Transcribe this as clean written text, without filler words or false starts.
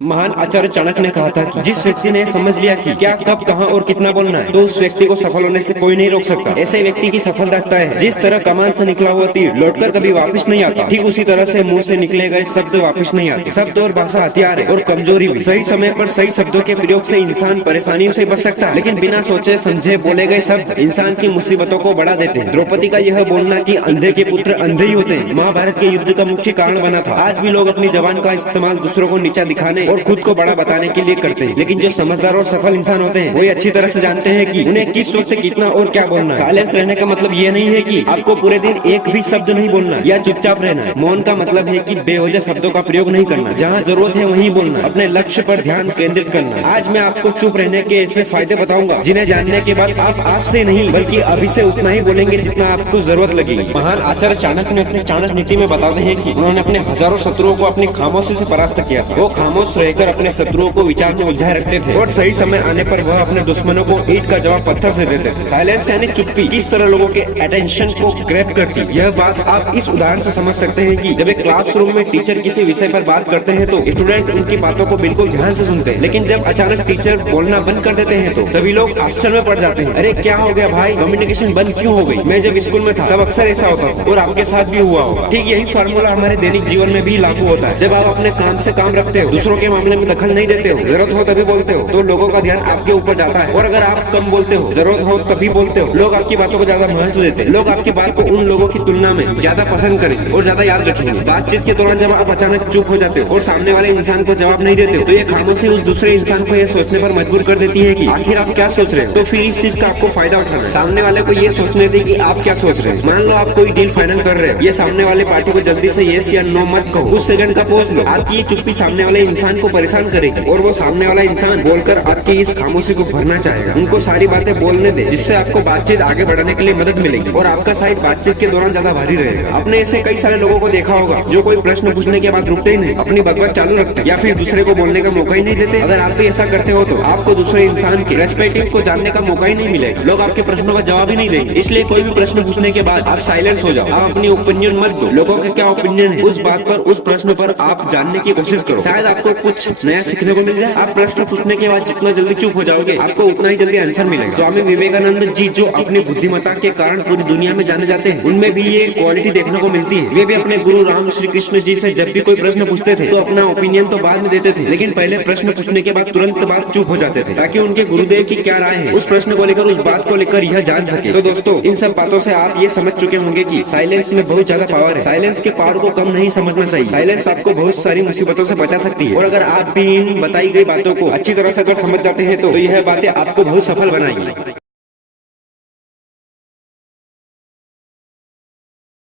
महान आचार्य चाणक्य ने कहा था कि जिस व्यक्ति ने समझ लिया कि क्या कब कहां और कितना बोलना है तो उस व्यक्ति को सफल होने से कोई नहीं रोक सकता। ऐसे व्यक्ति की सफलता तय है। जिस तरह कमान से निकला हुआ तीर लौटकर कभी वापस नहीं आता, ठीक उसी तरह से मुंह से निकले गए शब्द वापस नहीं आते। शब्द और भाषा हथियार है और कमजोरी भी। सही समय पर सही शब्दों के प्रयोग से इंसान परेशानियों से बच सकता है, लेकिन बिना सोचे समझे बोले गए शब्द इंसान की मुसीबतों को बढ़ा देते हैं। द्रौपदी का यह बोलना कि अंधे के पुत्र अंधे ही होते हैं महाभारत के युद्ध का मुख्य कारण बना था। आज भी लोग अपनी जबान का इस्तेमाल दूसरों को नीचा दिखाने और खुद को बड़ा बताने के लिए करते हैं, लेकिन जो समझदार और सफल इंसान होते हैं वो अच्छी तरह से जानते हैं कि उन्हें किस वक्त कितना और क्या बोलना है। साइलेंस रहने का मतलब ये नहीं है कि आपको पूरे दिन एक भी शब्द नहीं बोलना या चुपचाप रहना है। मौन का मतलब है कि बेवजह शब्दों का प्रयोग नहीं करना, जहाँ जरूरत है वहीं बोलना, अपने लक्ष्य पर ध्यान केंद्रित करना। आज मैं आपको चुप रहने के ऐसे फायदे बताऊंगा जिन्हें जानने के बाद आप आज से नहीं बल्कि अभी से उतना ही बोलेंगे जितना आपको जरूरत लगेगी। महान आचार्य चाणक्य ने अपने चाणक्य नीति में बताते हैं कि उन्होंने अपने हजारों शत्रुओं को अपनी खामोशी से परास्त किया था। वो खामोश रहकर अपने शत्रुओं को विचार में उलझाए रखते थे और सही समय आने पर वह अपने दुश्मनों को ईंट का जवाब पत्थर से देते थे। साइलेंस यानी चुप्पी किस तरह लोगों के अटेंशन को ग्रैब करती, यह बात आप इस उदाहरण से समझ सकते हैं कि जब एक क्लासरूम में टीचर किसी विषय पर बात करते हैं तो स्टूडेंट उनकी बातों को बिल्कुल ध्यान से सुनते हैं, लेकिन जब अचानक टीचर बोलना बंद कर देते हैं तो सभी लोग आश्चर्य में पड़ जाते हैं। अरे क्या हो गया भाई, कम्युनिकेशन बंद क्यों हो गई? मैं जब स्कूल में था तब अक्सर ऐसा होता था और आपके साथ भी हुआ होगा। ठीक यही फार्मूला हमारे दैनिक जीवन में भी लागू होता है। जब आप अपने काम से काम रखते हो, दूसरों के मामले में दखल नहीं देते हो, जरूरत हो तभी बोलते हो तो लोगों का ध्यान आपके ऊपर जाता है। और अगर आप कम बोलते हो, जरूरत हो तभी बोलते हो, लोग आपकी बातों को ज्यादा महत्व देते हैं। लोग आपकी बात को उन लोगों की तुलना में ज्यादा पसंद करेंगे और ज्यादा याद रखेंगे। बातचीत के दौरान जब आप अचानक चुप हो जाते हो और सामने वाले इंसान को जवाब नहीं देते हो तो ये खामोशी उस दूसरे इंसान को यह सोचने पर मजबूर कर देती है कि आखिर आप क्या सोच रहे हो। तो फिर इस चीज का आपको फायदा उठाना है। सामने वाले को ये सोचने दे कि आप क्या सोच रहे हैं। मान लो आप कोई डील फाइनल कर रहे हो, ये सामने वाले पार्टी को जल्दी से यस या नो मत कहो, कुछ सेकंड का पॉज लो। आपकी ये चुप्पी सामने वाले इंसान को परेशान करेगी और वो सामने वाला इंसान बोलकर आपकी इस खामोशी को भरना चाहेगा। उनको सारी बातें बोलने दे जिससे आपको बातचीत आगे बढ़ाने के लिए मदद मिलेगी और आपका साइड बातचीत के दौरान ज्यादा भारी रहेगा। आपने ऐसे कई सारे लोगों को देखा होगा जो कोई प्रश्न पूछने के बाद रुकते ही नहीं, अपनी बकवास चालू रखते या फिर दूसरे को बोलने का मौका ही नहीं देते। अगर आप भी ऐसा करते हो तो आपको दूसरे इंसान के रेस्पेक्टिव को जानने का मौका ही नहीं मिलेगा। लोग आपके प्रश्नों का जवाब ही नहीं देंगे। इसलिए कोई भी प्रश्न पूछने के बाद आप साइलेंस हो जाओ। आप अपनी ओपिनियन मत दो। लोगों का क्या ओपिनियन है उस बात पर, उस प्रश्न पर आप जानने की कोशिश करो। शायद आपको कुछ नया सीखने को मिल जाए। आप प्रश्न पूछने के बाद जितना जल्दी चुप हो जाओगे आपको उतना ही जल्दी आंसर मिलेगा। स्वामी विवेकानंद जी जो अपनी बुद्धिमत्ता के कारण पूरी दुनिया में जाने जाते हैं, उनमें भी ये क्वालिटी देखने को मिलती है। वे भी अपने गुरु राम श्री कृष्ण जी से जब भी कोई प्रश्न पूछते थे तो अपना ओपिनियन तो बाद में देते थे, लेकिन पहले प्रश्न पूछने के बाद तुरंत बाद चुप हो जाते थे ताकि उनके गुरुदेव की क्या राय है उस प्रश्न को लेकर, उस बात को लेकर यह जान सके। तो दोस्तों, इन सब बातों से आप ये समझ चुके होंगे कि साइलेंस में बहुत ज्यादा पावर है। साइलेंस के पावर को कम नहीं समझना चाहिए। साइलेंस आपको बहुत सारी मुसीबतों से बचा सकती है और अगर आप भी इन बताई गई बातों को अच्छी तरह से अगर समझ जाते हैं तो यह बातें आपको बहुत सफल बनाएंगी।